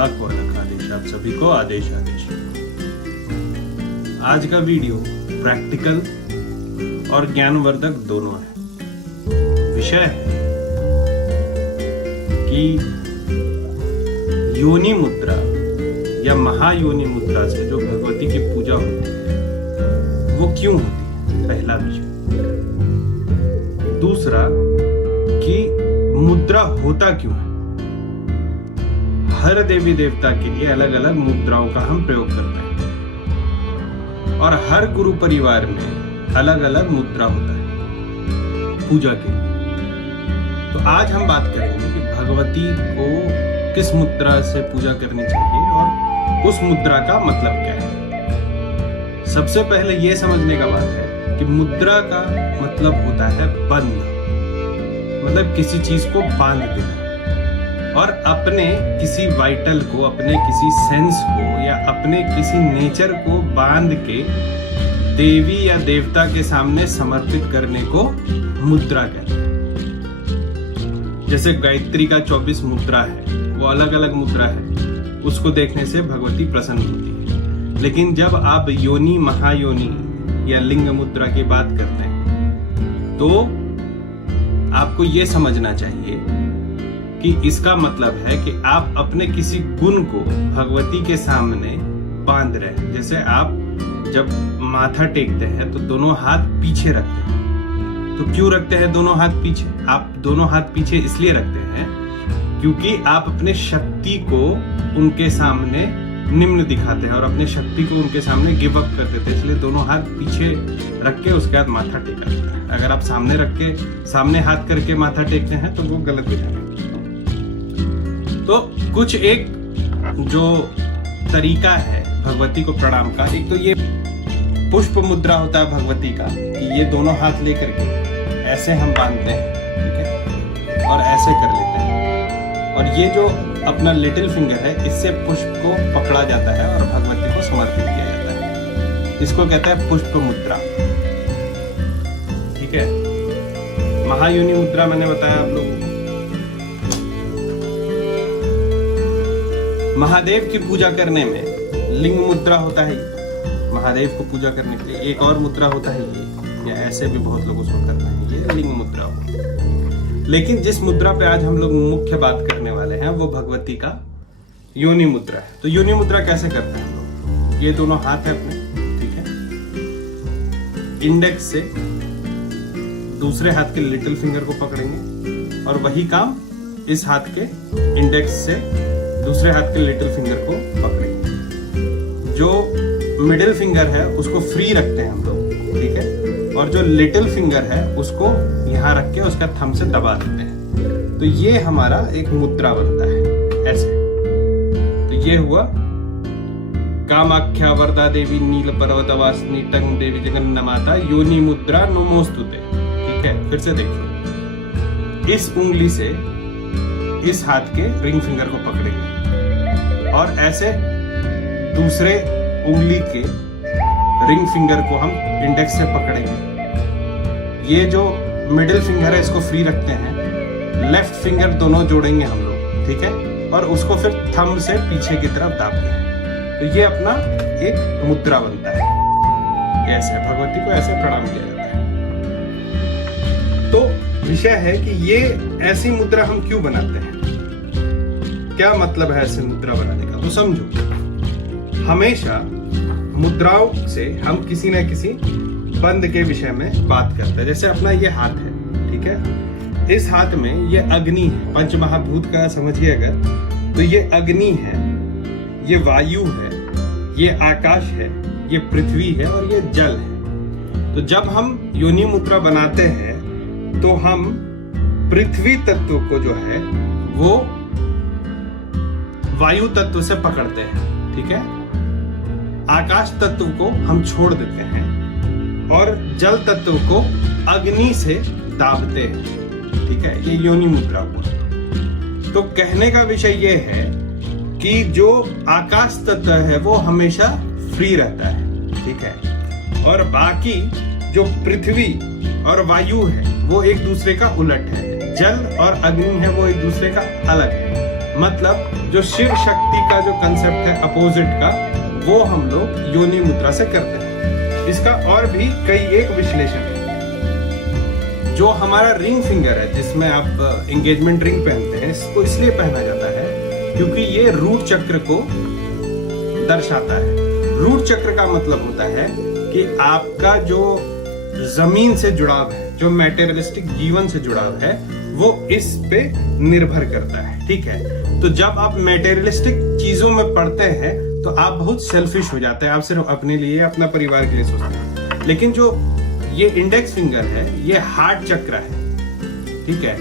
पाक व अलख आदेश आप सभी को आदेश आदेश। आज का वीडियो प्रैक्टिकल और ज्ञानवर्धक दोनों है। विषय है कि योनि मुद्रा या महायोनि मुद्रा से जो भगवती की पूजा होती है वो क्यों होती है, पहला विषय। दूसरा कि मुद्रा होता क्यों है। हर देवी देवता के लिए अलग अलग मुद्राओं का हम प्रयोग करते हैं और हर गुरु परिवार में अलग अलग मुद्रा होता है पूजा के लिए। तो आज हम बात करेंगे कि भगवती को किस मुद्रा से पूजा करनी चाहिए और उस मुद्रा का मतलब क्या है। सबसे पहले यह समझने का बात है कि मुद्रा का मतलब होता है बंध, मतलब किसी चीज को बांध देना और अपने किसी वाइटल को, अपने किसी सेंस को या अपने किसी नेचर को बांध के देवी या देवता के सामने समर्पित करने को मुद्रा कहते हैं। जैसे गायत्री का 24 मुद्रा है, वो अलग अलग मुद्रा है, उसको देखने से भगवती प्रसन्न होती है। लेकिन जब आप योनि, महायोनि या लिंग मुद्रा की बात करते हैं तो आपको यह समझना चाहिए कि इसका मतलब है कि आप अपने किसी गुण को भगवती के सामने बांध रहे हैं। जैसे आप जब माथा टेकते हैं तो दोनों हाथ पीछे रखते हैं। तो क्यों रखते हैं दोनों हाथ पीछे? आप दोनों हाथ पीछे इसलिए रखते हैं क्योंकि आप अपने शक्ति को उनके सामने निम्न दिखाते हैं और अपने शक्ति को उनके सामने गिव अप कर देते हैं। इसलिए दोनों हाथ पीछे रख के उसके बाद माथा टेका जाता है। अगर आप सामने रख के, सामने हाथ करके माथा टेकते हैं तो वो गलत दिखाएगा। तो कुछ एक जो तरीका है भगवती को प्रणाम का, एक तो ये पुष्प मुद्रा होता है भगवती का कि ये दोनों हाथ लेकर के ऐसे हम बांधते हैं, ठीक है, और ऐसे कर लेते हैं। और ये जो अपना लिटिल फिंगर है, इससे पुष्प को पकड़ा जाता है और भगवती को समर्पित किया जाता है। इसको कहता है पुष्प मुद्रा, ठीक है। महायोनि मुद्रा मैंने बताया आप लोगों को। महादेव की पूजा करने में लिंग मुद्रा होता है। महादेव को पूजा करने के लिए एक और मुद्रा होता है ये, या ऐसे भी बहुत लोग उसको करते हैं, ये लिंग मुद्रा होता है। लेकिन जिस मुद्रा पे आज हम लोग मुख्य बात करने वाले हैं वो भगवती का योनि मुद्रा है। तो योनि मुद्रा कैसे करते हैं हम लोग? ये दोनों हाथ है अपने, ठीक है। इंडेक्स से दूसरे हाथ के लिटिल फिंगर को पकड़ेंगे और वही काम इस हाथ के इंडेक्स से दूसरे हाथ के लिटिल फिंगर को पकड़ेंगे। जो मिडिल फिंगर है उसको फ्री रखते हैं हम लोग, ठीक है, और जो लिटिल फिंगर है उसको यहाँ रख के उसका थंब से दबा देते हैं। तो ये हमारा एक मुद्रा बनता है ऐसे। तो ये हुआ कामाख्या वरदा देवी नील पर्वतवासिनी टंग देवी जगन्ना माता योनि मुद्रा नमोस्तुते, ठीक है। फिर से देखिए, इस उंगली से इस हाथ के रिंग फिंगर को पकड़ेंगे और ऐसे दूसरे उंगली के रिंग फिंगर को हम इंडेक्स से पकड़ेंगे। ये जो मिडिल फिंगर है इसको फ्री रखते हैं, लेफ्ट फिंगर दोनों जोड़ेंगे हम लोग, ठीक है, और उसको फिर थंब से पीछे की तरफ दाबते हैं। तो ये अपना एक मुद्रा बनता है। ऐसे भगवती को ऐसे प्रणाम किया जाता है। तो विषय है कि ये ऐसी मुद्रा हम क्यों बनाते हैं, क्या मतलब है ऐसी मुद्रा बनाने का। तो समझो, हमेशा मुद्राओं से हम किसी न किसी बंध के विषय में बात करते हैं। जैसे अपना ये हाथ है, ठीक है, इस हाथ में ये अग्नि है, पंचमहाभूत का समझिए अगर, तो ये अग्नि है, ये वायु है, ये आकाश है, ये पृथ्वी है और ये जल है। तो जब हम योनि मुद्रा बनाते हैं तो हम पृथ्वी तत्व को जो है वो वायु तत्व से पकड़ते हैं, ठीक है, आकाश तत्व को हम छोड़ देते हैं और जल तत्व को अग्नि से दाबते हैं, ठीक है। ये योनि मुद्रा हुआ। तो कहने का विषय ये है कि जो आकाश तत्व है वो हमेशा फ्री रहता है, ठीक है, और बाकी जो पृथ्वी और वायु है वो एक दूसरे का उलट है, जल और अग्नि है वो एक दूसरे का अलग है। मतलब जो शिव शक्ति का जो कंसेप्ट है अपोजिट का, वो हम लोग योनि मुद्रा से करते हैं। इसका और भी कई एक विश्लेषण है। जो हमारा रिंग फिंगर है, जिसमें आप एंगेजमेंट रिंग पहनते हैं, इसको इसलिए पहना जाता है क्योंकि ये रूट चक्र को दर्शाता है। रूट चक्र का मतलब होता है कि आपका जो जमीन से जुड़ाव है, जो मैटेरियलिस्टिक जीवन से जुड़ाव है, वो इस पे निर्भर करता है। ठीक है, तो जब आप मैटेरियलिस्टिक चीजों में पड़ते हैं तो आप बहुत सेल्फिश हो जाते हैं, आप सिर्फ अपने लिए, अपना परिवार के लिए सोचते हैं। लेकिन जो ये इंडेक्स फिंगर है, ये हार्ट चक्र है। ठीक है,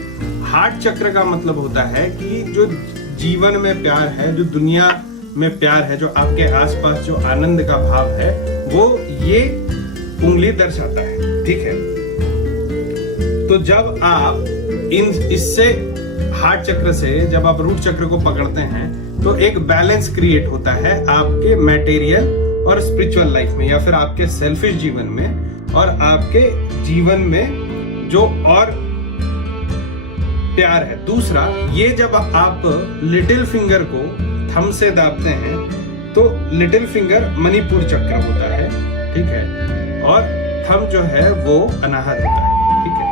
हार्ट चक्र का मतलब होता है कि जो जीवन में प्यार है, जो दुनिया में प्यार है, जो आपके आसपास जो आनंद का भाव है, वो ये उंगली दर्शाता है। ठीक है, तो जब आप इससे हार्ट चक्र से जब आप रूट चक्र को पकड़ते हैं तो एक बैलेंस क्रिएट होता है आपके मटेरियल और स्पिरिचुअल लाइफ में, या फिर आपके सेल्फिश जीवन में और आपके जीवन में जो और प्यार है। दूसरा, ये जब आप लिटिल फिंगर को थंब से दाबते हैं तो लिटिल फिंगर मणिपुर चक्र होता है। ठीक है, और थंब जो है वो अनाहत होता है। ठीक है,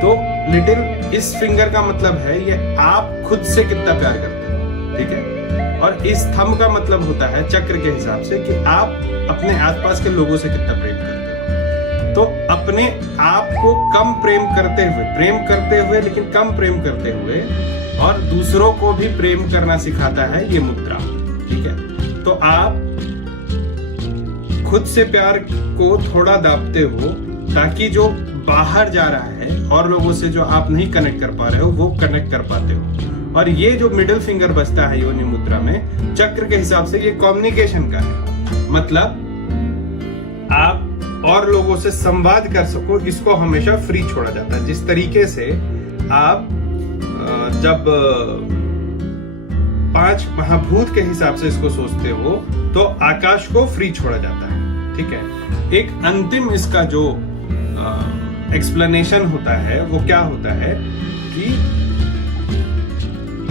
तो लिटिल इस फिंगर का मतलब है ये आप खुद से कितना प्यार करते हैं। ठीक है, और इस थंब का मतलब होता है चक्र के हिसाब से कि आप अपने आसपास के लोगों से कितना प्रेम करते हो। तो अपने आप को कम प्रेम करते हुए लेकिन कम प्रेम करते हुए और दूसरों को भी प्रेम करना सिखाता है ये मुद्रा। ठीक है, तो आप खुद से प्यार को थोड़ा दाबते हो ताकि जो बाहर जा रहा है और लोगों से जो आप नहीं कनेक्ट कर पा रहे हो वो कनेक्ट कर पाते हो। और ये जो मिडिल फिंगर बचता है योनि मुद्रा में, चक्र के हिसाब से ये कम्युनिकेशन का है। मतलब आप और लोगों से संवाद कर सको, इसको हमेशा फ्री छोड़ा जाता है। जिस तरीके से आप जब 5 महाभूत के हिसाब से इसको सोचते हो तो आकाश को फ्री छोड़ा जाता है। ठीक है, एक अंतिम इसका जो एक्सप्लेनेशन होता है वो क्या होता है कि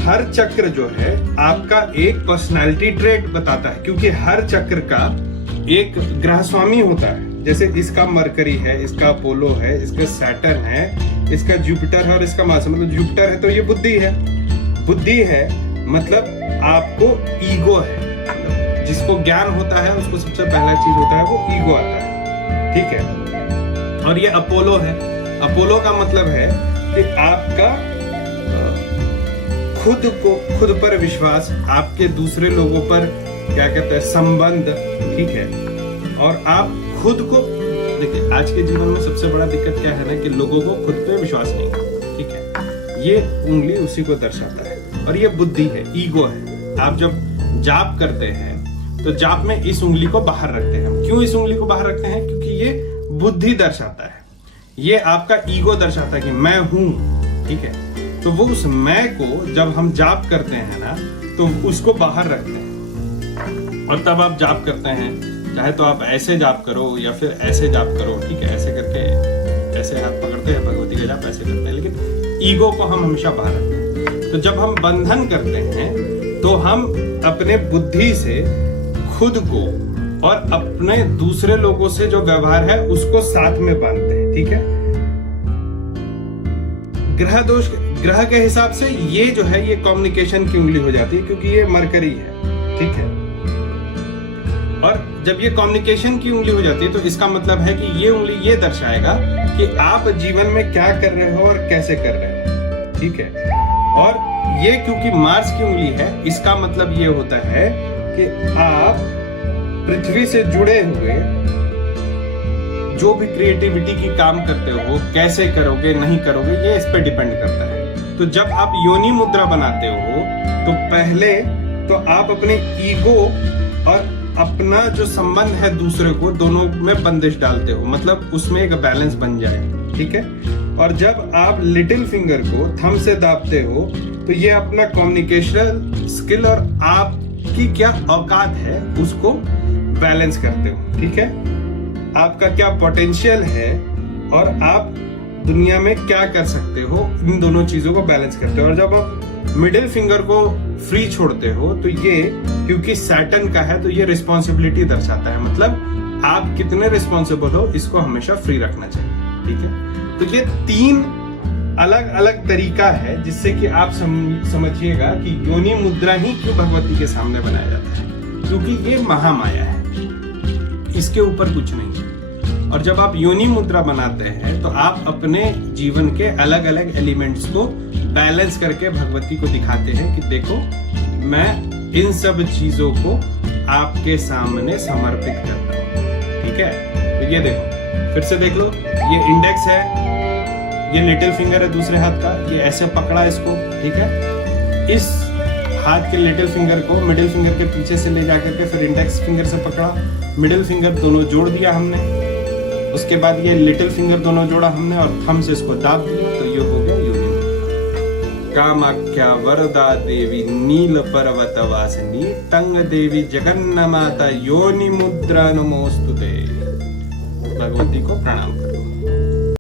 हर चक्र जो है आपका एक पर्सनालिटी ट्रेट बताता है, क्योंकि हर चक्र का एक ग्रह स्वामी होता है। जैसे इसका मरकरी है, इसका अपोलो है, इसका सैटर्न है, इसका जुपिटर है और इसका मार्स। मतलब जुपिटर है तो ये बुद्धि है। बुद्धि है मतलब आपको ईगो है, जिसको ज्ञान होता है उसको सबसे पहला चीज होता है वो ईगो आता है। ठीक है, और ये अपोलो है। अपोलो का मतलब है कि आपका खुद पर विश्वास, आपके दूसरे लोगों पर क्या कहते हैं संबंध। ठीक है, और आप खुद को देखिए, आज के जीवन में सबसे बड़ा दिक्कत क्या है ना कि लोगों को खुद पे विश्वास नहीं है। ठीक है, ये उंगली उसी को दर्शाता है और ये बुद्धि है, ईगो है। आप जब जाप करते हैं तो जाप में इस उंगली को बाहर रखते हैं। क्यों इस उंगली को बाहर रखते हैं? क्योंकि ये बुद्धि दर्शाता है, ये आपका ईगो दर्शाता है कि मैं हूं। ठीक है, तो वो उस मैं को जब हम जाप करते हैं ना तो उसको बाहर रखते हैं और तब आप जाप करते हैं। चाहे तो आप ऐसे जाप करो या फिर ऐसे जाप करो। ठीक है, ऐसे करके ऐसे हाथ पकड़ते हैं, भगवती का जाप ऐसे करते हैं, लेकिन ईगो को हम हमेशा बाहर रखते हैं। तो जब हम बंधन करते हैं तो हम अपने बुद्धि से खुद को और अपने दूसरे लोगों से जो व्यवहार है उसको साथ में बांधते हैं। ठीक है, ग्रह के हिसाब से ये जो है ये कम्युनिकेशन की उंगली हो जाती है, क्योंकि ये मरकरी है। ठीक है, और जब ये कम्युनिकेशन की उंगली हो जाती है तो इसका मतलब है कि ये उंगली ये दर्शाएगा कि आप जीवन में क्या कर रहे हो और कैसे कर रहे हो। ठीक है, और ये क्योंकि मार्स की उंगली है, इसका मतलब ये होता है कि आप पृथ्वी से जुड़े हुए जो भी क्रिएटिविटी की काम करते हो कैसे करोगे नहीं करोगे, ये इस पे डिपेंड करता है। तो जब आप योनि मुद्रा बनाते हो तो पहले तो आप अपने ईगो और अपना जो संबंध है दूसरे को, दोनों में बंदिश डालते हो, मतलब उसमें एक बैलेंस बन जाए। ठीक है, और जब आप लिटिल फिंगर को थंब से दाबते हो तो ये अपना कम्युनिकेशन स्किल और आपकी क्या औकात है उसको बैलेंस करते हो। ठीक है, आपका क्या पोटेंशियल है और आप दुनिया में क्या कर सकते हो इन दोनों चीजों को बैलेंस करते हो। और जब आप मिडिल फिंगर को फ्री छोड़ते हो तो ये, क्योंकि सैटर्न का है तो ये रिस्पॉन्सिबिलिटी दर्शाता है, मतलब आप कितने रिस्पॉन्सिबल हो इसको हमेशा फ्री रखना चाहिए। ठीक है, तो ये 3 अलग अलग तरीका है जिससे कि आप समझिएगा कि योनि मुद्रा ही क्यों भगवती के सामने बनाया जाता है, क्योंकि ये महामाया है, इसके ऊपर कुछ नहीं। और जब आप योनि मुद्रा बनाते हैं तो आप अपने जीवन के अलग अलग एलिमेंट्स को बैलेंस करके भगवती को दिखाते हैं कि देखो मैं इन सब चीजों को आपके सामने समर्पित करता हूं। ठीक है, तो ये देखो, फिर से देख लो, ये इंडेक्स है, ये लिटिल फिंगर है दूसरे हाथ का, ये ऐसे पकड़ा इसको। ठीक है, इस हाथ के लिटिल फिंगर को मिडिल फिंगर के पीछे से ले जाकर के फिर इंडेक्स फिंगर से पकड़ा, मिडिल फिंगर दोनों जोड़ दिया हमने, उसके बाद ये लिटिल फिंगर दोनों जोड़ा हमने और थंब से इसको दाब दिया, तो ये हो गया योनि मुद्रा। कामाख्या वरदा देवी नील पर्वत वासिनी तंग देवी जगन्नाथ माता योनि मुद्रा नमोस्तुते। भगवती को प्रणाम।